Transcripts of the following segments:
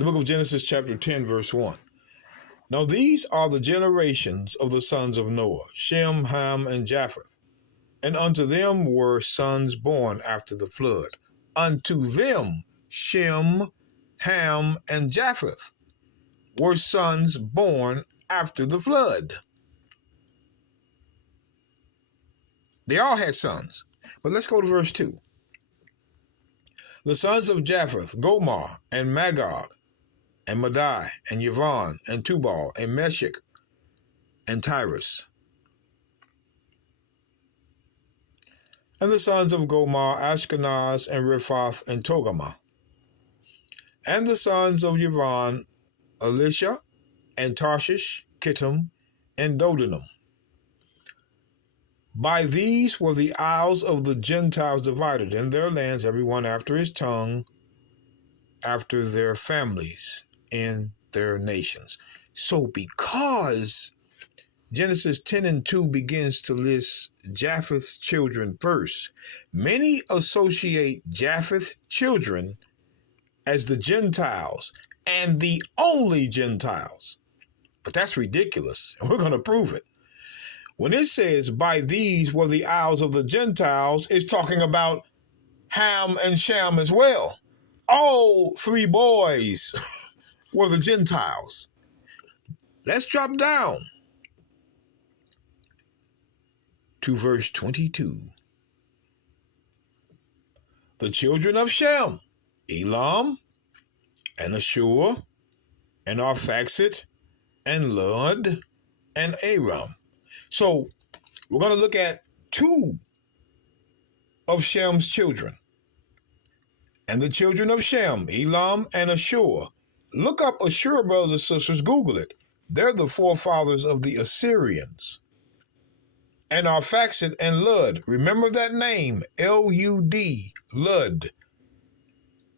The book of Genesis chapter 10, verse 1. Now these are the generations of the sons of Noah, Shem, Ham, and Japheth. And unto them were sons born after the flood. Unto them Shem, Ham, and Japheth were sons born after the flood. They all had sons. But let's go to verse 2. The sons of Japheth, Gomer, and Magog, and Madai, and Yavon, and Tubal, and Meshech, and Tyrus. And the sons of Gomer, Ashkenaz, and Rephath, and Togarmah. And the sons of Yavon, Elisha, and Tarshish, Kittim, and Dodanim. By these were the isles of the Gentiles divided in their lands, every one after his tongue, after their families, in their nations. So because Genesis 10 and 2 begins to list Japheth's children first, many associate Japheth's children as the Gentiles and the only Gentiles. But that's ridiculous, and we're going to prove it. When it says, by these were the isles of the Gentiles, it's talking about Ham and Shem as well. All three boys were the Gentiles. Let's drop down to verse 22. The children of Shem, Elam, and Ashur, and Arphaxad, and Lud, and Aram. So we're going to look at two of Shem's children. And the children of Shem, Elam, and Ashur. Look up Ashur, brothers and sisters. Google it. They're the forefathers of the Assyrians. And Arphaxad and Lud. Remember that name, L-U-D, Lud.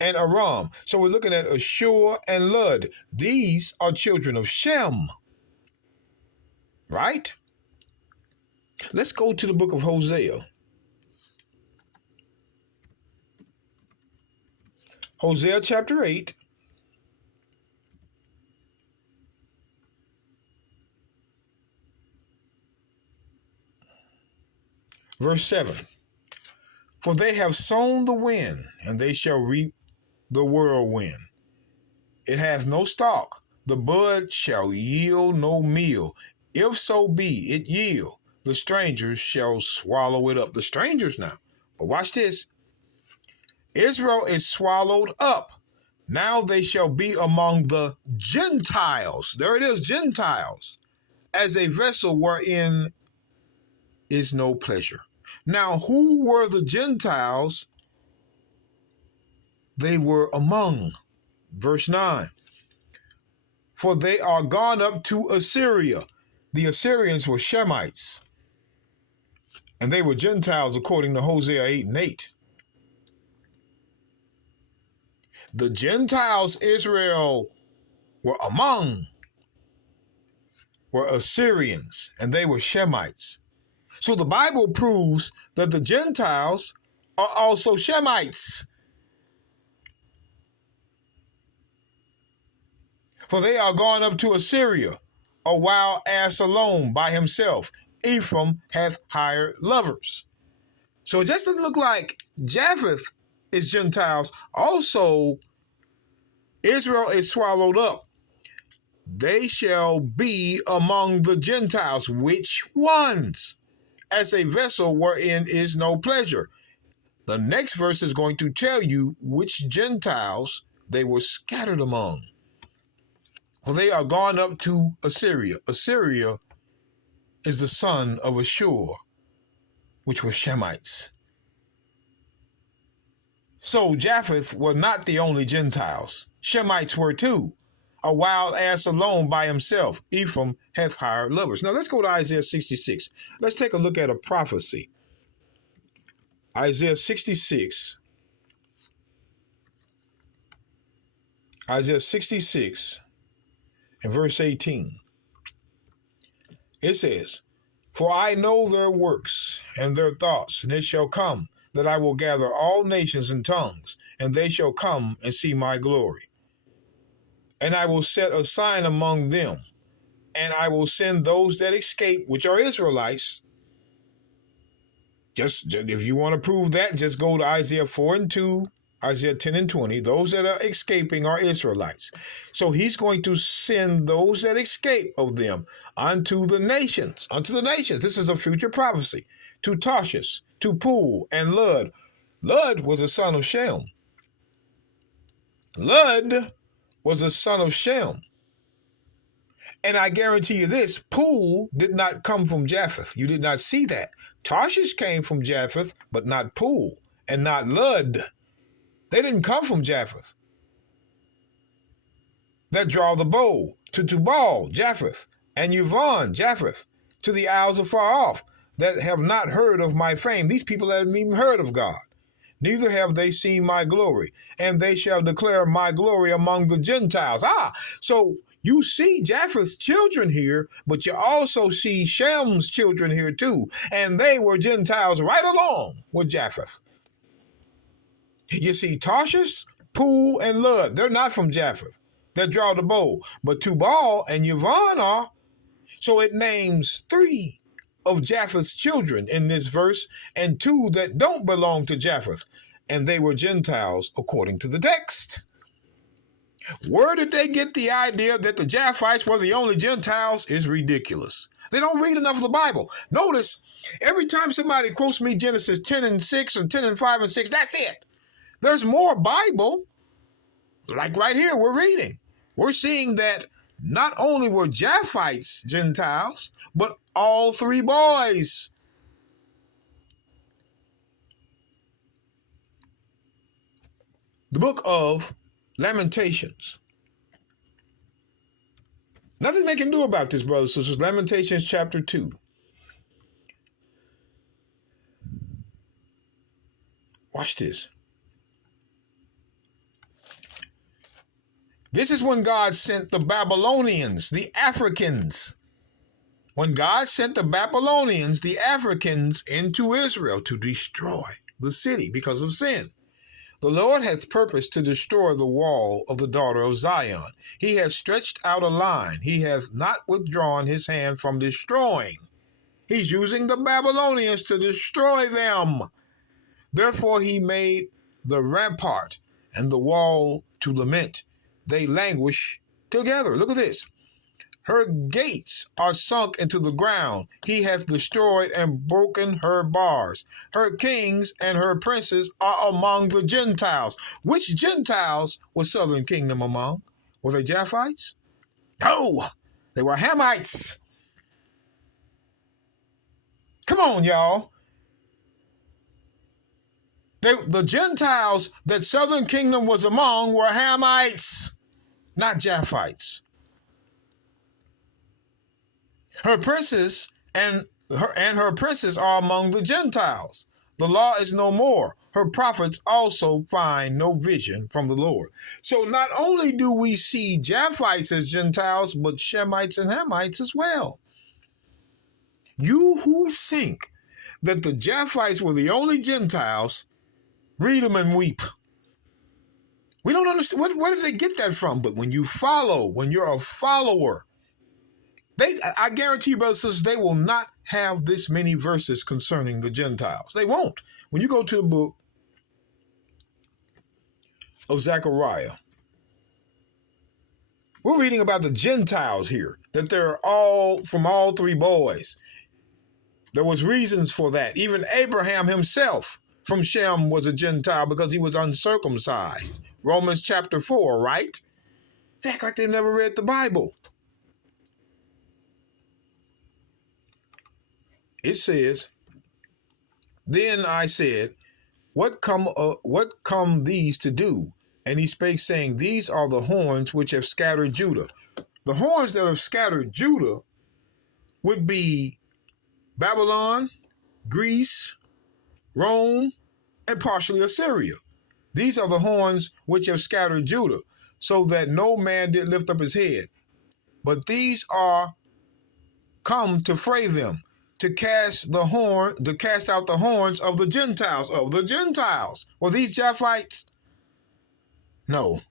And Aram. So we're looking at Ashur and Lud. These are children of Shem. Right? Let's go to the book of Hosea. Hosea chapter 8. Verse 7. For they have sown the wind, and they shall reap the whirlwind. It hath no stalk, the bud shall yield no meal. If so be it yield, the strangers shall swallow it up. The strangers now. But watch this. Israel is swallowed up. Now they shall be among the Gentiles. There it is, Gentiles. As a vessel wherein is no pleasure. Now, who were the Gentiles? They were among. Verse 9. For they are gone up to Assyria. The Assyrians were Shemites. And they were Gentiles according to Hosea 8 and 8. The Gentiles Israel were among were Assyrians, and they were Shemites. So the Bible proves that the Gentiles are also Shemites. For they are gone up to Assyria, a wild ass alone by himself. Ephraim hath hired lovers. So it just doesn't look like Japheth is Gentiles. Also, Israel is swallowed up. They shall be among the Gentiles. Which ones? As a vessel wherein is no pleasure. The next verse is going to tell you which Gentiles they were scattered among. For they are gone up to Assyria. Assyria is the son of Ashur, which were Shemites. So Japheth were not the only Gentiles. Shemites were too. A wild ass alone by himself. Ephraim hath hired lovers. Now let's go to Isaiah 66. Let's take a look at a prophecy. Isaiah 66. Isaiah 66 and verse 18. It says, For I know their works and their thoughts, and it shall come that I will gather all nations and tongues, and they shall come and see my glory. and I will set a sign among them, and I will send those that escape, which are Israelites. Just if you want to prove that, just go to Isaiah 4 and 2, Isaiah 10 and 20. Those that are escaping are Israelites. So he's going to send those that escape of them unto the nations. Unto the nations. This is a future prophecy. To Tarshish, to Pool, and Lud. Lud was a son of Shem. Lud was a son of Shem. And I guarantee you this, Pool did not come from Japheth. You did not see that. Tarshish came from Japheth, but not Pool, and not Lud. They didn't come from Japheth. That draw the bow to Tubal, Japheth, and Yvonne, Japheth, to the isles afar off, that have not heard of my fame. These people haven't even heard of God. Neither have they seen my glory, and they shall declare my glory among the Gentiles. So you see Japheth's children here, but you also see Shem's children here too. And they were Gentiles right along with Japheth. You see Tarshish, Pool, and Lud. They're not from Japheth. They draw the bow. But Tubal and Yvonne are. So it names 3 of Japheth's children in this verse, and 2 that don't belong to Japheth, and they were Gentiles according to the text. Where did they get the idea that the Japhethites were the only Gentiles is ridiculous. They don't read enough of the Bible. Notice, every time somebody quotes me Genesis 10 and 6 or 10 and 5 and 6, that's it. There's more Bible, like right here we're reading. We're seeing that not only were Japhethites Gentiles, but all 3 boys. The book of Lamentations. Nothing they can do about this, brothers and sisters. Lamentations chapter 2. Watch this. This is when God sent the Babylonians, the Africans. When God sent the Babylonians, the Africans, into Israel to destroy the city because of sin. The Lord hath purposed to destroy the wall of the daughter of Zion. He has stretched out a line. He has not withdrawn his hand from destroying. He's using the Babylonians to destroy them. Therefore he made the rampart and the wall to lament. They languish together. Look at this. Her gates are sunk into the ground. He hath destroyed and broken her bars. Her kings and her princes are among the Gentiles. Which Gentiles was southern kingdom among? Were they Japhethites? No, they were Hamites. Come on, y'all. The Gentiles that southern kingdom was among were Hamites, not Japhethites. Her princes and her princes are among the Gentiles. The law is no more. Her prophets also find no vision from the Lord. So not only do we see Japhethites as Gentiles, but Shemites and Hamites as well. You who think that the Japhethites were the only Gentiles, read them and weep. We don't understand. Where did they get that from? But when you're a follower, I guarantee you, brothers and sisters, they will not have this many verses concerning the Gentiles. They won't. When you go to the book of Zechariah, we're reading about the Gentiles here, that they're all from all 3 boys. There was reasons for that. Even Abraham himself from Shem was a Gentile because he was uncircumcised. Romans chapter 4, right? They act like they never read the Bible. It says, then I said, what come these to do? And he spake, saying, these are the horns which have scattered Judah. The horns that have scattered Judah would be Babylon, Greece, Rome, and partially Assyria. These are the horns which have scattered Judah, so that no man did lift up his head. But these are come to fray them, to cast out the horns of the Gentiles. Were these Japhethites? No,